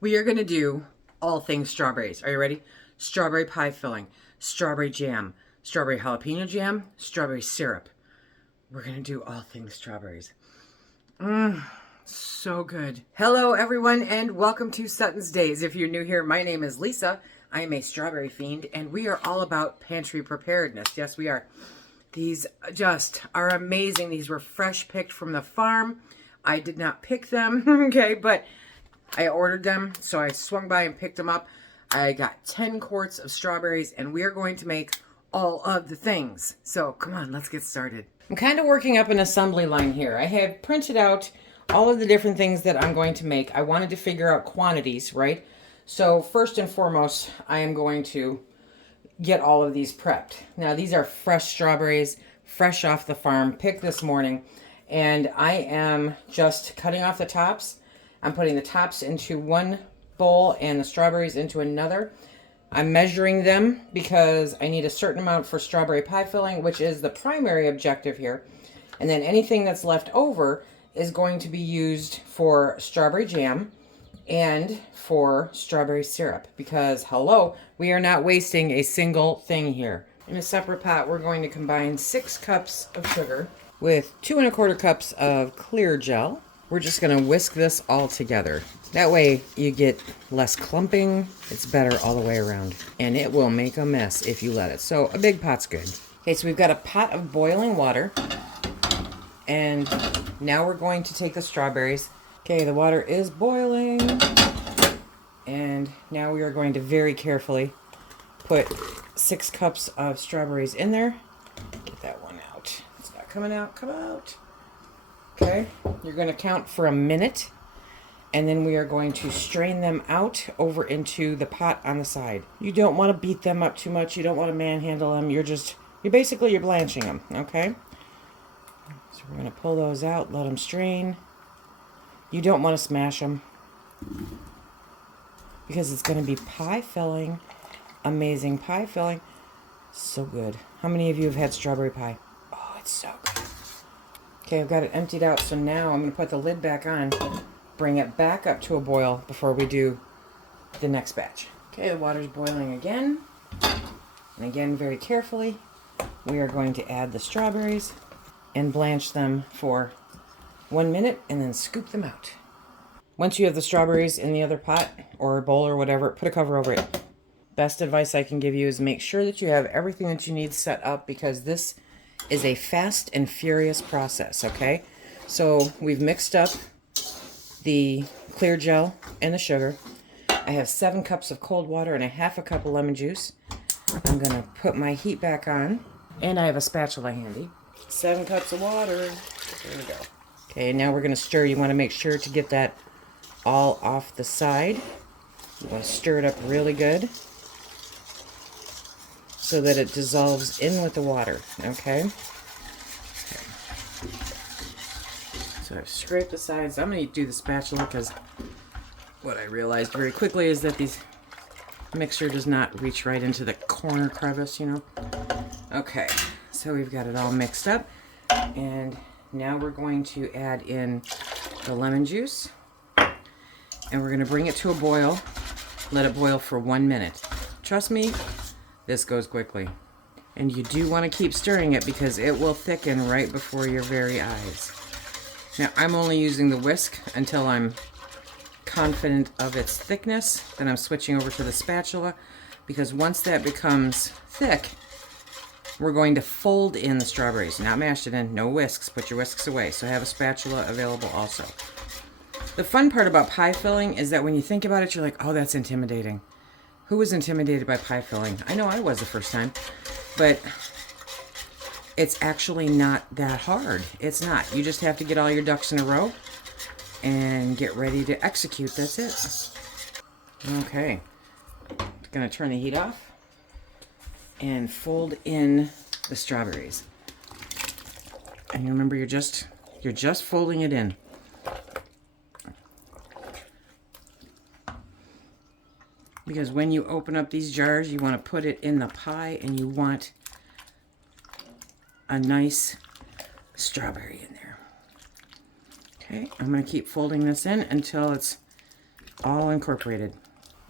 We are going to do all things strawberries. Are you ready? Strawberry pie filling, strawberry jam, strawberry jalapeno jam, strawberry syrup. We're going to do all things strawberries. So good. Hello, everyone, and welcome to SuttonsDaze. If you're new here, my name is Lisa. I am a strawberry fiend, and we are all about pantry preparedness. Yes, we are. These just are amazing. These were fresh picked from the farm. I did not pick them, okay, but I ordered them, so I swung by and picked them up. I got 10 quarts of strawberries, and we are going to make all of the things. So come on, let's get started. I'm kind of working up an assembly line here. I have printed out all of the different things that I'm going to make. I wanted to figure out quantities, right? So first and foremost, I am going to get all of these prepped. Now, these are fresh strawberries, fresh off the farm, picked this morning, and I am just cutting off the tops. I'm putting the tops into one bowl and the strawberries into another. I'm measuring them because I need a certain amount for strawberry pie filling, which is the primary objective here. And then anything that's left over is going to be used for strawberry jam and for strawberry syrup because, hello, we are not wasting a single thing here. In a separate pot, we're going to combine 6 cups of sugar with 2 1/4 cups of clear gel. We're just going to whisk this all together. That way you get less clumping. It's better all the way around. And it will make a mess if you let it. So a big pot's good. Okay, so we've got a pot of boiling water. And now we're going to take the strawberries. Okay, the water is boiling. And now we are going to very carefully put 6 cups of strawberries in there. Get that one out. It's not coming out. Come out. Okay, you're going to count for a minute, and then we are going to strain them out over into the pot on the side. You don't want to beat them up too much. You don't want to manhandle them. You're blanching them, okay? So we're going to pull those out, let them strain. You don't want to smash them because it's going to be pie filling, amazing pie filling. So good. How many of you have had strawberry pie? Oh, it's so good. Okay, I've got it emptied out, so now I'm going to put the lid back on, bring it back up to a boil before we do the next batch. Okay, the water's boiling again, and again, very carefully, we are going to add the strawberries and blanch them for 1 minute and then scoop them out. Once you have the strawberries in the other pot or bowl or whatever, put a cover over it. Best advice I can give you is make sure that you have everything that you need set up because this is a fast and furious process, okay? So we've mixed up the clear gel and the sugar. I have 7 cups of cold water and a 1/2 cup of lemon juice. I'm gonna put my heat back on, and I have a spatula handy. 7 cups of water, there we go. Okay, now we're gonna stir. You wanna make sure to get that all off the side. You wanna stir it up really good so that it dissolves in with the water, okay? So I've scraped the sides. I'm going to do the spatula because what I realized very quickly is that this mixer does not reach right into the corner crevice, you know? Okay, so we've got it all mixed up. And now we're going to add in the lemon juice. And we're going to bring it to a boil. Let it boil for 1 minute. Trust me, this goes quickly. And you do want to keep stirring it because it will thicken right before your very eyes. Now, I'm only using the whisk until I'm confident of its thickness. Then I'm switching over to the spatula because once that becomes thick, we're going to fold in the strawberries. Not mash it in, no whisks. Put your whisks away. So have a spatula available also. The fun part about pie filling is that when you think about it, you're like, oh, that's intimidating. Who was intimidated by pie filling? I know I was the first time, but it's actually not that hard. It's not. You just have to get all your ducks in a row and get ready to execute. That's it. Okay. Gonna turn the heat off and fold in the strawberries. And remember, you're just folding it in. Because when you open up these jars, you want to put it in the pie and you want a nice strawberry in there. Okay, I'm going to keep folding this in until it's all incorporated.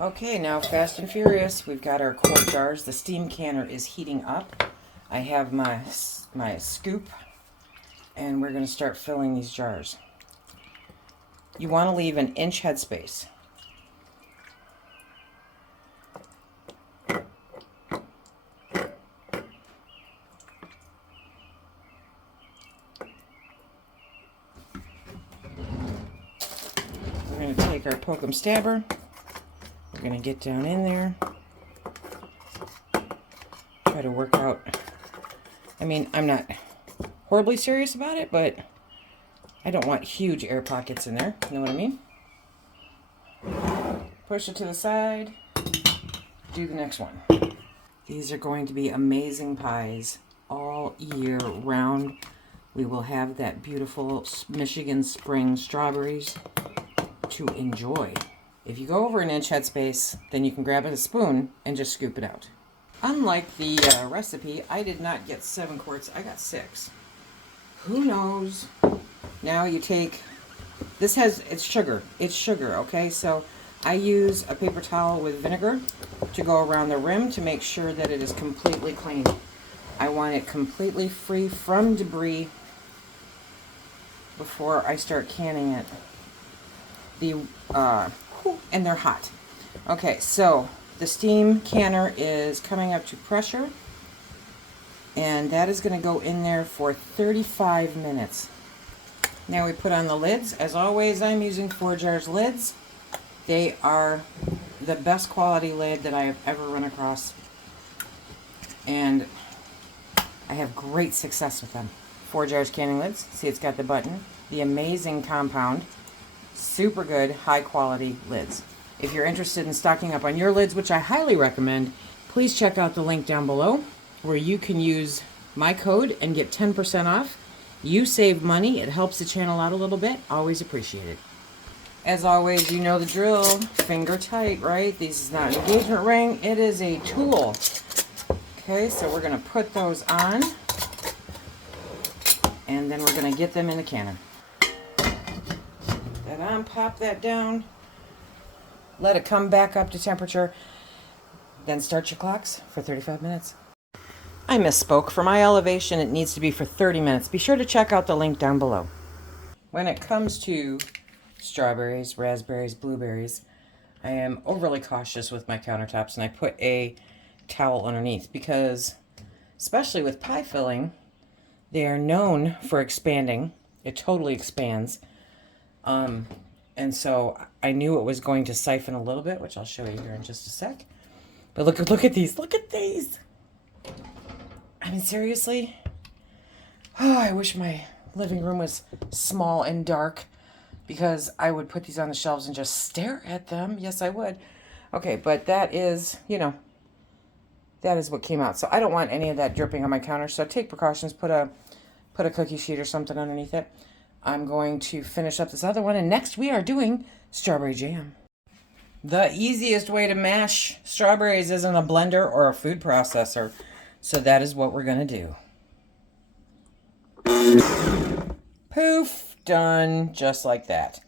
Okay, now fast and furious, we've got our quart jars. The steam canner is heating up. I have my scoop, and we're going to start filling these jars. You want to leave an inch headspace. We're going to take our Pokem Stabber. We're going to get down in there. Try to work out. I mean, I'm not horribly serious about it, but I don't want huge air pockets in there. You know what I mean? Push it to the side. Do the next one. These are going to be amazing pies all year round. We will have that beautiful Michigan spring strawberries to enjoy. If you go over an inch headspace, then you can grab a spoon and just scoop it out. Unlike the recipe, I did not get 7 quarts, I got 6. Who knows? Now you take, it's sugar, okay? So I use a paper towel with vinegar to go around the rim to make sure that it is completely clean. I want it completely free from debris before I start canning it. And they're hot. Okay, so the steam canner is coming up to pressure, and that is going to go in there for 35 minutes. Now we put on the lids. As always, I'm using 4 Jars lids. They are the best quality lid that I have ever run across, and I have great success with them. 4 Jars canning lids. See, it's got the button. The amazing compound. Super good, high quality lids. If you're interested in stocking up on your lids, which I highly recommend, please check out the link down below where you can use my code and get 10% off. You save money. It helps the channel out a little bit. Always appreciate it. As always, you know the drill. Finger tight, right? This is not an engagement ring. It is a tool. Okay, so we're going to put those on, and then we're going to get them in the canner. That on, pop that down. Let it come back up to temperature. Then start your clocks for 35 minutes. I misspoke. For my elevation, it needs to be for 30 minutes. Be sure to check out the link down below. When it comes to strawberries, raspberries, blueberries, I am overly cautious with my countertops, and I put a towel underneath because, especially with pie filling, they are known for expanding. It totally expands. And so I knew it was going to siphon a little bit, which I'll show you here in just a sec. But look at these. Look at these. I mean, seriously? Oh, I wish my living room was small and dark, because I would put these on the shelves and just stare at them. Yes, I would. Okay, but that is, that is what came out. So I don't want any of that dripping on my counter. So take precautions. Put a cookie sheet or something underneath it. I'm going to finish up this other one, and next we are doing strawberry jam. The easiest way to mash strawberries isn't a blender or a food processor, so that is what we're going to do. Poof, done, just like that.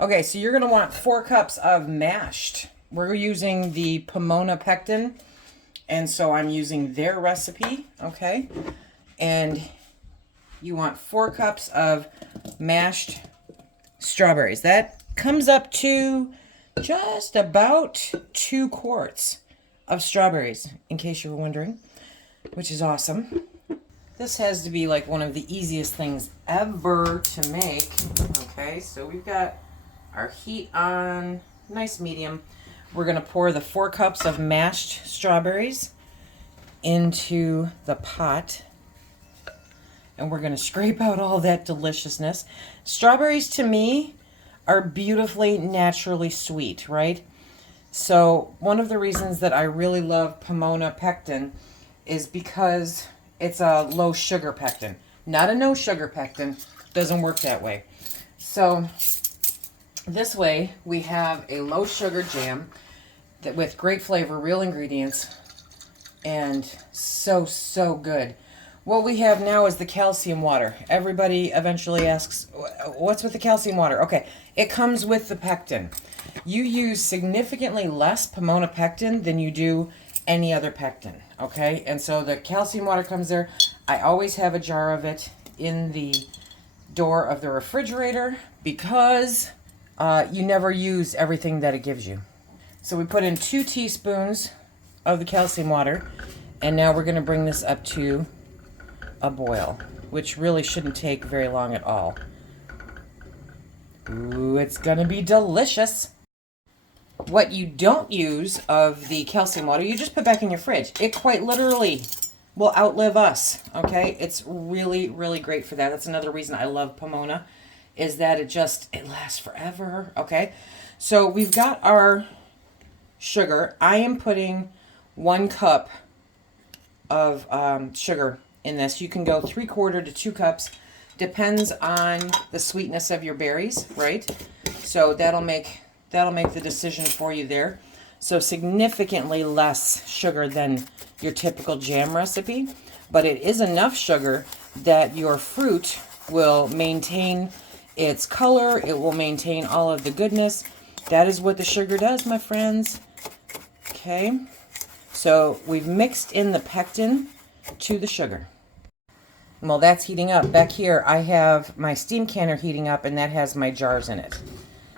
Okay, so you're going to want 4 cups of mashed. We're using the Pomona pectin, and so I'm using their recipe, okay? And you want 4 cups of mashed strawberries. That comes up to just about 2 quarts of strawberries, in case you were wondering, which is awesome. This has to be like one of the easiest things ever to make. Okay, so we've got our heat on, nice medium. We're going to pour the 4 cups of mashed strawberries into the pot. And we're going to scrape out all that deliciousness. Strawberries, to me, are beautifully, naturally sweet, right? So one of the reasons that I really love Pomona pectin is because it's a low sugar pectin. Not a no sugar pectin. Doesn't work that way. So this way we have a low sugar jam that with great flavor, real ingredients, and so good. What we have now is the calcium water. Everybody eventually asks, what's with the calcium water? Okay, it comes with the pectin. you use significantly less Pomona pectin than you do any other pectin, okay? And so the calcium water comes there. I always have a jar of it in the door of the refrigerator because you never use everything that it gives you. So we put in 2 teaspoons of the calcium water, and now we're going to bring this up to a boil, which really shouldn't take very long at all. Ooh, it's going to be delicious. What you don't use of the calcium water, you just put back in your fridge. It quite literally will outlive us, okay? It's really, really great for that. That's another reason I love Pomona, is that it lasts forever, okay? So we've got our sugar. I am putting 1 cup of sugar in this. You can go 3/4 to 2 cups. Depends on the sweetness of your berries, right? So that'll make the decision for you there. So significantly less sugar than your typical jam recipe, but it is enough sugar that your fruit will maintain its color. It will maintain all of the goodness. That is what the sugar does, my friends. Okay, so we've mixed in the pectin to the sugar. Well, that's heating up. Back here, I have my steam canner heating up, and that has my jars in it.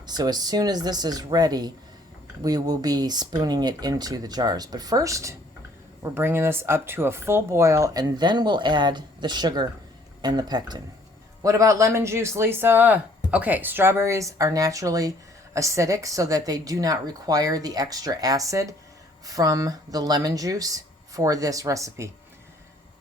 So as soon as this is ready, we will be spooning it into the jars. But first, we're bringing this up to a full boil, and then we'll add the sugar and the pectin. What about lemon juice, Lisa? Okay, strawberries are naturally acidic so that they do not require the extra acid from the lemon juice for this recipe.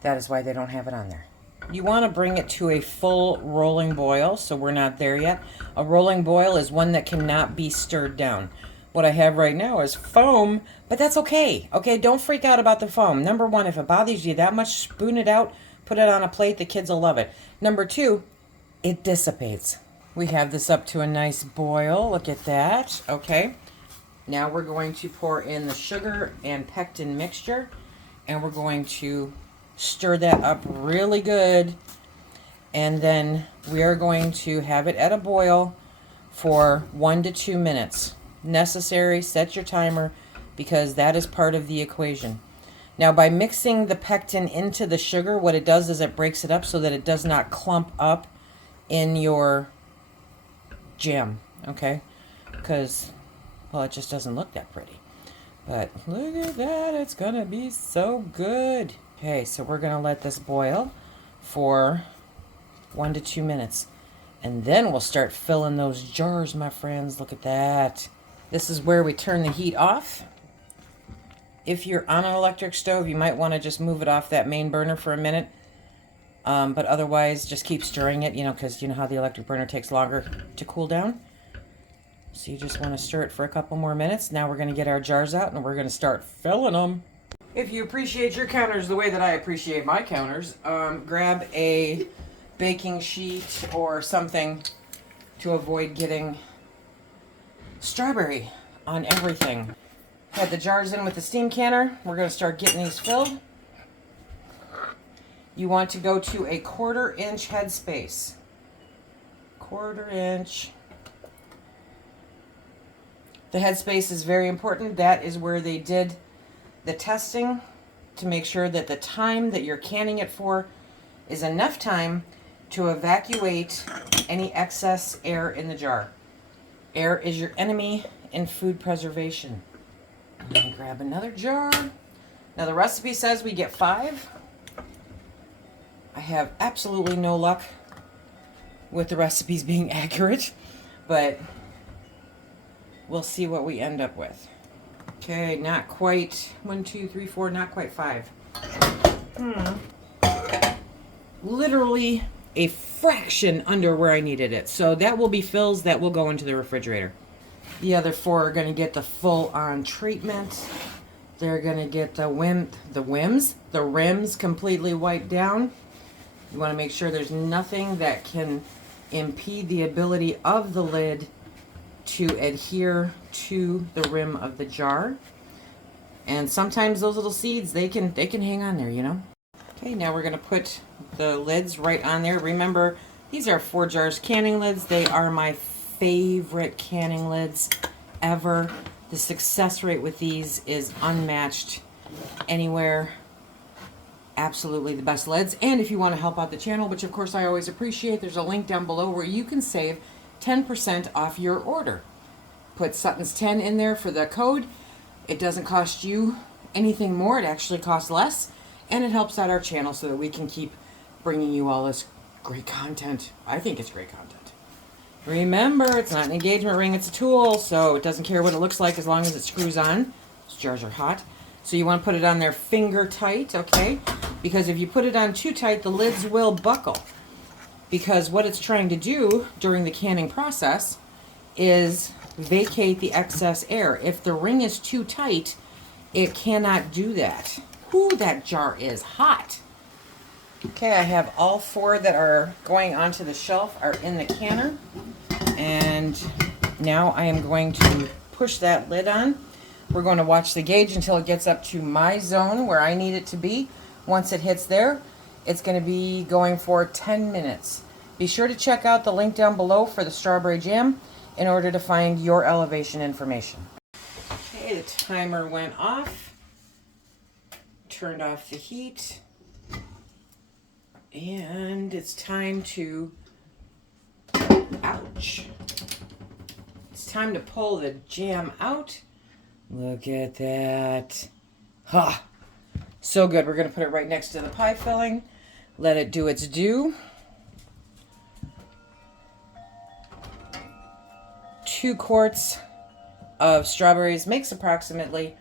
That is why they don't have it on there. You want to bring it to a full rolling boil, so we're not there yet. A rolling boil is one that cannot be stirred down. What I have right now is foam, but that's okay. Okay, don't freak out about the foam. Number 1, if it bothers you that much, spoon it out, put it on a plate, the kids will love it. Number 2, it dissipates. We have this up to a nice boil. Look at that. Okay. Now we're going to pour in the sugar and pectin mixture, and we're going to stir that up really good. And then we are going to have it at a boil for 1 to 2 minutes. Necessary, set your timer, because that is part of the equation. Now, by mixing the pectin into the sugar, what it does is it breaks it up so that it does not clump up in your jam, okay? Because, well, it just doesn't look that pretty. But look at that, it's gonna be so good. Okay, so we're gonna let this boil for 1 to 2 minutes. And then we'll start filling those jars, my friends. Look at that. This is where we turn the heat off. If you're on an electric stove, you might want to just move it off that main burner for a minute. But otherwise, just keep stirring it, because you know how the electric burner takes longer to cool down. So you just want to stir it for a couple more minutes. Now we're going to get our jars out and we're going to start filling them. If you appreciate your counters the way that I appreciate my counters, grab a baking sheet or something to avoid getting strawberry on everything. Had the jars in with the steam canner. We're going to start getting these filled. You want to go to a 1/4 inch headspace. 1/4 inch. The headspace is very important. That is where they did the testing to make sure that the time that you're canning it for is enough time to evacuate any excess air in the jar. Air is your enemy in food preservation. I'm going to grab another jar. Now the recipe says we get 5. I have absolutely no luck with the recipes being accurate, but we'll see what we end up with. Okay, not quite 1, 2, 3, 4, not quite 5. Literally a fraction under where I needed it. So that will be fills that will go into the refrigerator. The other 4 are going to get the full-on treatment. They're going to get the rims completely wiped down. You want to make sure there's nothing that can impede the ability of the lid to adhere to the rim of the jar. And sometimes those little seeds, they can hang on there, Okay, now we're going to put the lids right on there. Remember, these are 4 jars canning lids. They are my favorite canning lids ever. The success rate with these is unmatched anywhere. Absolutely the best lids. And if you want to help out the channel, which of course I always appreciate, there's a link down below where you can save 10% off your order. Put Suttons10 in there for the code. It doesn't cost you anything more. It actually costs less. And it helps out our channel so that we can keep bringing you all this great content. I think it's great content. Remember, it's not an engagement ring, it's a tool, so it doesn't care what it looks like as long as it screws on. These jars are hot. So you want to put it on there finger tight, okay? Because if you put it on too tight, the lids will buckle. Because what it's trying to do during the canning process is vacate the excess air. If the ring is too tight, it cannot do that. Ooh, that jar is hot. Okay, I have all 4 that are going onto the shelf are in the canner. And now I am going to push that lid on. We're going to watch the gauge until it gets up to my zone where I need it to be. Once it hits there, it's going to be going for 10 minutes. Be sure to check out the link down below for the strawberry jam in order to find your elevation information. Okay, the timer went off. Turned off the heat. And it's time to, ouch. It's time to pull the jam out. Look at that. Ha! So good. We're going to put it right next to the pie filling. Let it do its due. 2 quarts of strawberries makes approximately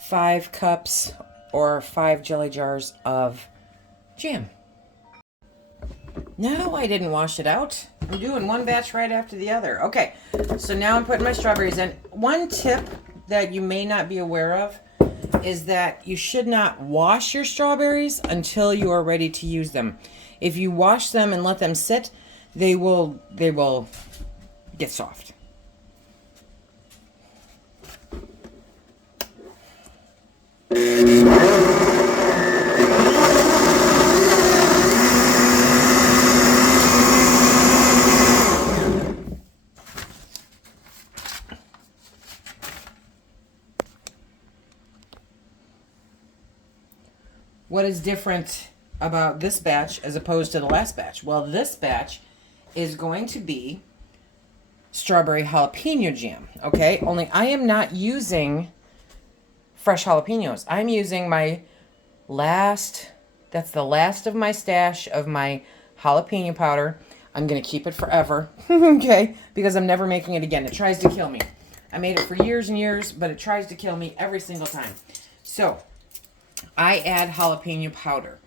5 cups or 5 jelly jars of jam. No, I didn't wash it out. I'm doing one batch right after the other. Okay, so now I'm putting my strawberries in. One tip that you may not be aware of is that you should not wash your strawberries until you are ready to use them. If you wash them and let them sit, they will get soft. What is different about this batch as opposed to the last batch? Well, this batch is going to be strawberry jalapeno jam, okay? Only I am not using fresh jalapenos. I'm using my that's the last of my stash of my jalapeno powder. I'm going to keep it forever, okay? Because I'm never making it again. It tries to kill me. I made it for years and years, but it tries to kill me every single time. So I add jalapeno powder.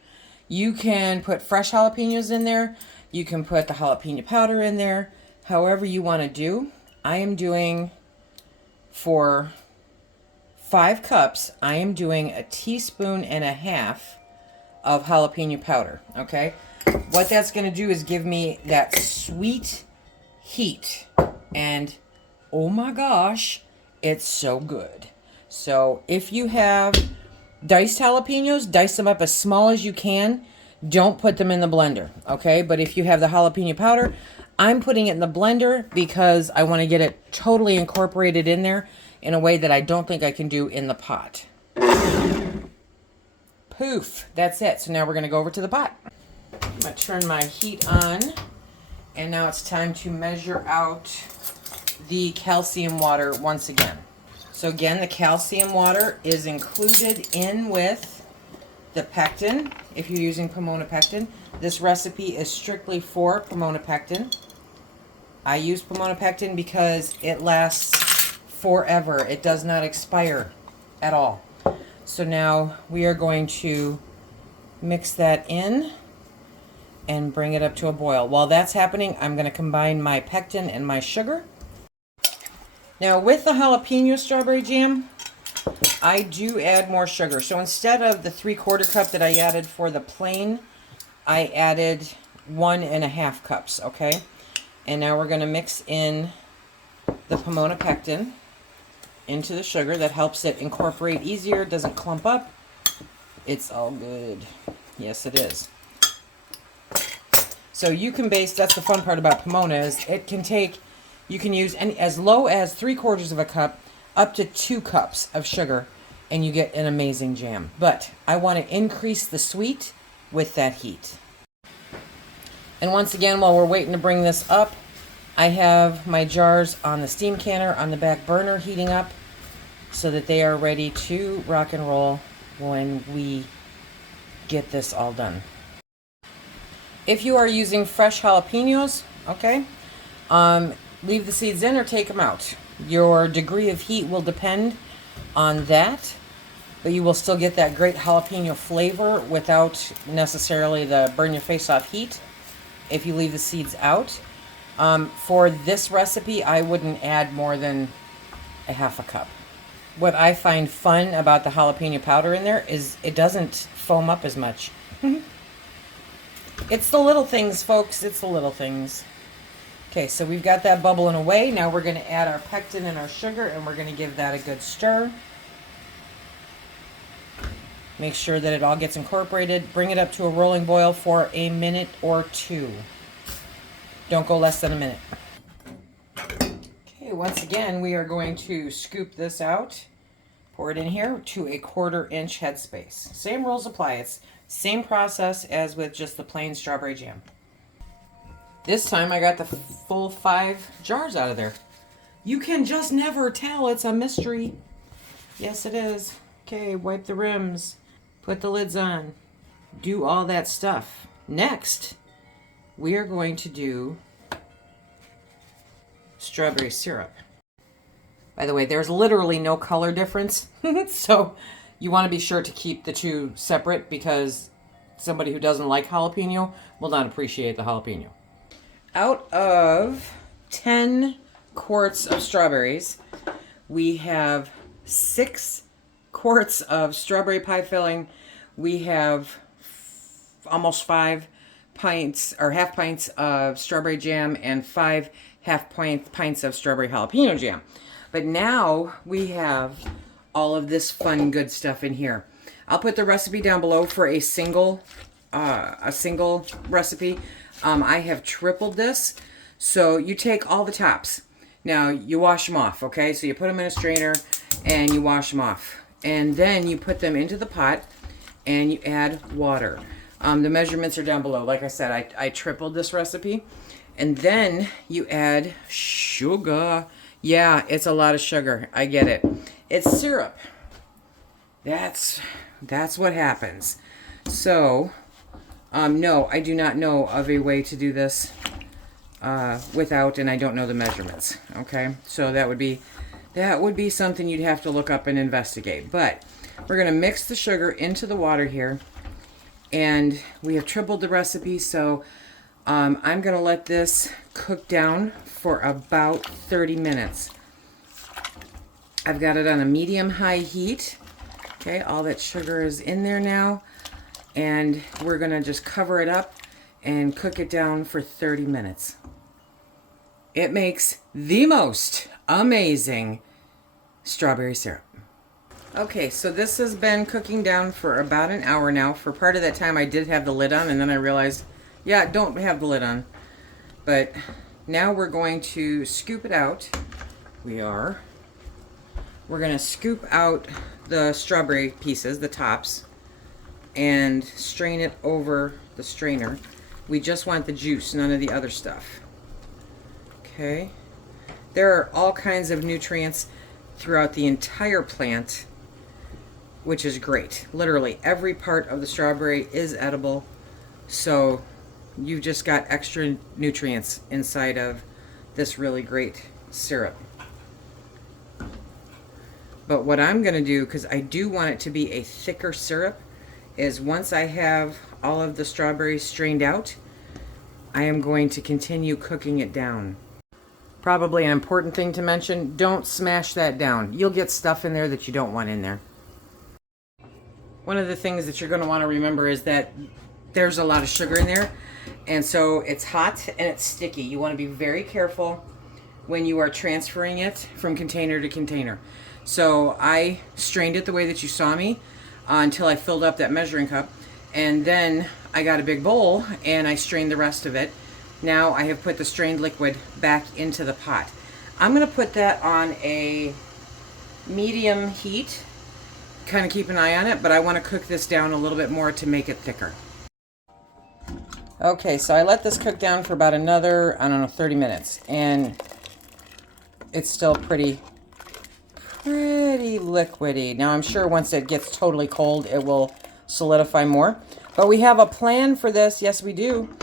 You can put fresh jalapenos in there. You can put the jalapeno powder in there. However you want to do. I am doing, for 5 cups, I am doing 1.5 teaspoons of jalapeno powder, okay? What that's going to do is give me that sweet heat. And, oh my gosh, it's so good. So, if you have diced jalapenos, dice them up as small as you can. Don't put them in the blender, okay? But if you have the jalapeno powder, I'm putting it in the blender because I want to get it totally incorporated in there in a way that I don't think I can do in the pot. Poof, that's it. So now we're going to go over to the pot. I'm going to turn my heat on, and now it's time to measure out the calcium water once again. So again, the calcium water is included in with the pectin, if you're using Pomona pectin. This recipe is strictly for Pomona pectin. I use Pomona pectin because it lasts forever. It does not expire at all. So now we are going to mix that in and bring it up to a boil. While that's happening, I'm going to combine my pectin and my sugar. Now with the jalapeno strawberry jam, I do add more sugar. So instead of the 3/4 cup that I added for the plain, I added 1.5 cups, okay? And now we're going to mix in the Pomona pectin into the sugar. That helps it incorporate easier, it doesn't clump up. It's all good. Yes, it is. So you can base, that's the fun part about Pomona, is it can take You can use as low as 3/4 of a cup up to 2 cups of sugar, and you get an amazing jam. But I want to increase the sweet with that heat. And once again, while we're waiting to bring this up, I have my jars on the steam canner on the back burner heating up so that they are ready to rock and roll when we get this all done. If you are using fresh jalapenos, okay, leave the seeds in or take them out. Your degree of heat will depend on that, but you will still get that great jalapeno flavor without necessarily the burn your face off heat if you leave the seeds out. For this recipe, I wouldn't add more than a half a cup. What I find fun about the jalapeno powder in there is it doesn't foam up as much. It's the little things, folks. It's the little things. Okay, so we've got that bubbling away. Now we're going to add our pectin and our sugar, and we're going to give that a good stir. Make sure that it all gets incorporated. Bring it up to a rolling boil for a minute or 2. Don't go less than a minute. Okay, once again, we are going to scoop this out. Pour it in here to a 1/4 inch headspace. Same rules apply. It's same process as with just the plain strawberry jam. This time I got the full 5 jars out of there. You can just never tell. It's a mystery. Yes, it is. Okay, wipe the rims. Put the lids on. Do all that stuff. Next, we are going to do strawberry syrup. By the way, there's literally no color difference. So you want to be sure to keep the two separate because somebody who doesn't like jalapeno will not appreciate the jalapeno. Out of 10 quarts of strawberries, we have 6 quarts of strawberry pie filling. We have almost 5 pints or half pints of strawberry jam and 5 half pints of strawberry jalapeno jam. But now we have all of this fun, good stuff in here. I'll put the recipe down below for a single recipe. I have tripled this. So you take all the tops. Now you wash them off, okay? So you put them in a strainer and you wash them off. And then you put them into the pot and you add water. The measurements are down below. Like I said, I tripled this recipe. And then you add sugar. Yeah, it's a lot of sugar. I get it. It's syrup. That's what happens. So, no, I do not know of a way to do this without, and I don't know the measurements. Okay, so that would be something you'd have to look up and investigate. But we're gonna mix the sugar into the water here, and we have tripled the recipe. So I'm gonna let this cook down for about 30 minutes. I've got it on a medium-high heat. Okay, all that sugar is in there now. And we're gonna just cover it up and cook it down for 30 minutes. It makes the most amazing strawberry syrup. Okay, so this has been cooking down for about an hour now. For part of that time I did have the lid on, and then I realized, yeah, don't have the lid on. But now we're going to scoop it out. We're gonna scoop out the strawberry pieces, the tops, and strain it over the strainer. We just want the juice, none of the other stuff. Okay. There are all kinds of nutrients throughout the entire plant, which is great. Literally every part of the strawberry is edible, so you've just got extra nutrients inside of this really great syrup. But what I'm going to do, because I do want it to be a thicker syrup, is once I have all of the strawberries strained out, I am going to continue cooking it down. Probably an important thing to mention, don't smash that down. You'll get stuff in there that you don't want in there. One of the things that you're going to want to remember is that there's a lot of sugar in there, and so it's hot and it's sticky. You want to be very careful when you are transferring it from container to container. So I strained it the way that you saw me until I filled up that measuring cup, and then I got a big bowl and I strained the rest of it. Now I have put the strained liquid back into the pot. I'm going to put that on a medium heat. Kind of keep an eye on it, but I want to cook this down a little bit more to make it thicker. Okay, so I let this cook down for about another, I don't know, 30 minutes. And it's still pretty liquidy. Now I'm sure once it gets totally cold, it will solidify more. But we have a plan for this. Yes, we do.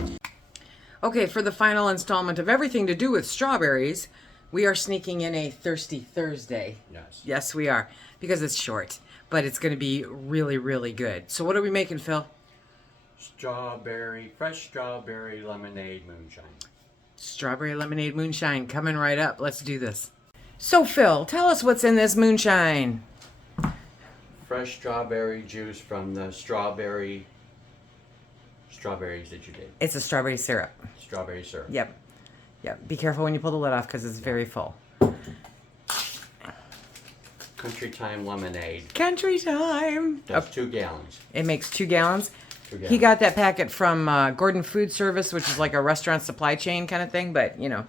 Okay, for the final installment of everything to do with strawberries, we are sneaking in a Thirsty Thursday. Yes. Yes, we are. Because it's short. But it's going to be really, really good. So what are we making, Phil? Fresh strawberry lemonade moonshine. Strawberry lemonade moonshine coming right up. Let's do this. So Phil, tell us what's in this moonshine. Fresh strawberry juice from the strawberries that you did. It's a strawberry syrup. Strawberry syrup. Yep. Yep. Be careful when you pull the lid off because it's very full. Country Time lemonade. Country Time. That's 2 gallons. It makes 2 gallons. 2 gallons. He got that packet from Gordon Food Service, which is like a restaurant supply chain kind of thing, but you know.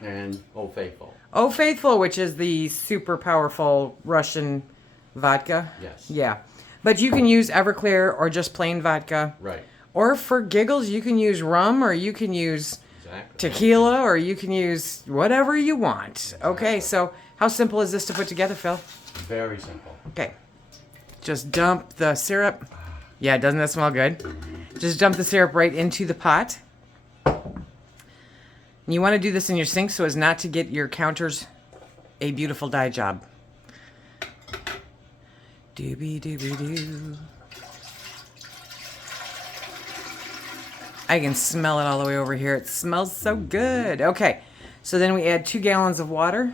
And Old Faithful. Oh Faithful, which is the super powerful Russian vodka. Yes. Yeah. But you can use Everclear or just plain vodka. Right. Or for giggles, you can use rum or you can use tequila or you can use whatever you want. Exactly. Okay, so how simple is this to put together, Phil? Very simple. Okay. Just dump the syrup. Yeah, doesn't that smell good? Mm-hmm. Just dump the syrup right into the pot. And you want to do this in your sink so as not to get your counters a beautiful dye job. Doobie-doobie-doo. I can smell it all the way over here. It smells so good. Okay, so then we add 2 gallons of water.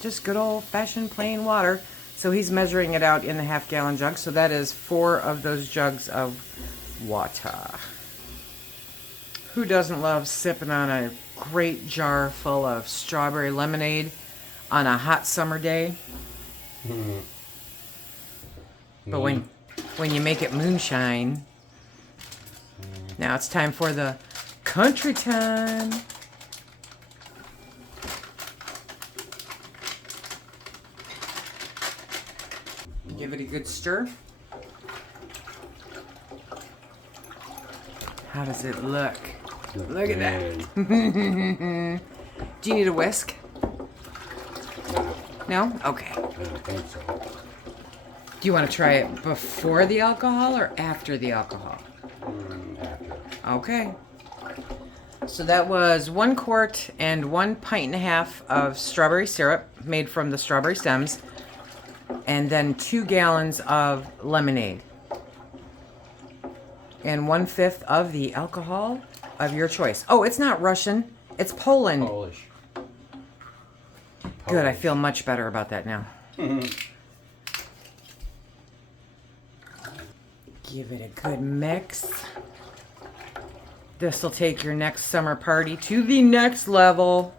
Just good old-fashioned plain water. So he's measuring it out in the half-gallon jug. So that is 4 of those jugs of water. Who doesn't love sipping on a great jar full of strawberry lemonade on a hot summer day? Mm. But when you make it moonshine, now it's time for the country time. Give it a good stir. How does it look? Look at that. Do you need a whisk? No? Okay. I don't think so. Do you want to try it before the alcohol or after the alcohol? After. Okay. So that was 1 quart and 1.5 pints of strawberry syrup made from the strawberry stems, and then 2 gallons of lemonade. And 1/5 of the alcohol of your choice. Oh, it's not Russian. It's Poland. Polish. Good, I feel much better about that now. Give it a good mix. This will take your next summer party to the next level.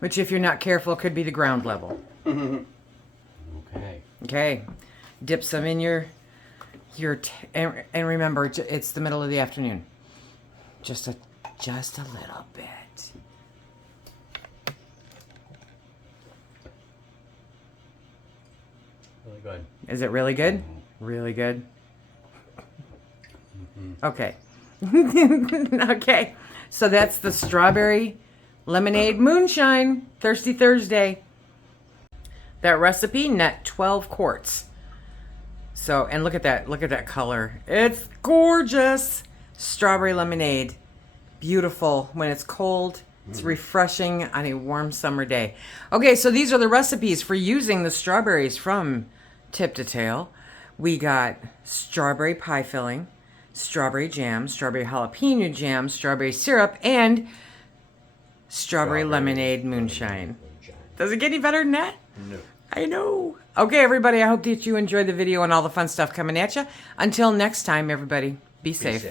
Which, if you're not careful, could be the ground level. Okay. Okay. Dip some in your and remember, it's the middle of the afternoon. Just a little bit. Really good. Is it really good? Mm-hmm. Really good? Mm-hmm. Okay. Okay. So that's the strawberry lemonade moonshine Thirsty Thursday. That recipe net 12 quarts. So, and look at that color. It's gorgeous. Strawberry lemonade. Beautiful when it's cold. It's refreshing on a warm summer day. Okay, so these are the recipes for using the strawberries from tip to tail. We got strawberry pie filling, strawberry jam, strawberry jalapeno jam, strawberry syrup, and strawberry lemonade moonshine. Does it get any better than that? No. I know. Okay, everybody, I hope that you enjoyed the video and all the fun stuff coming at you. Until next time, everybody, be safe.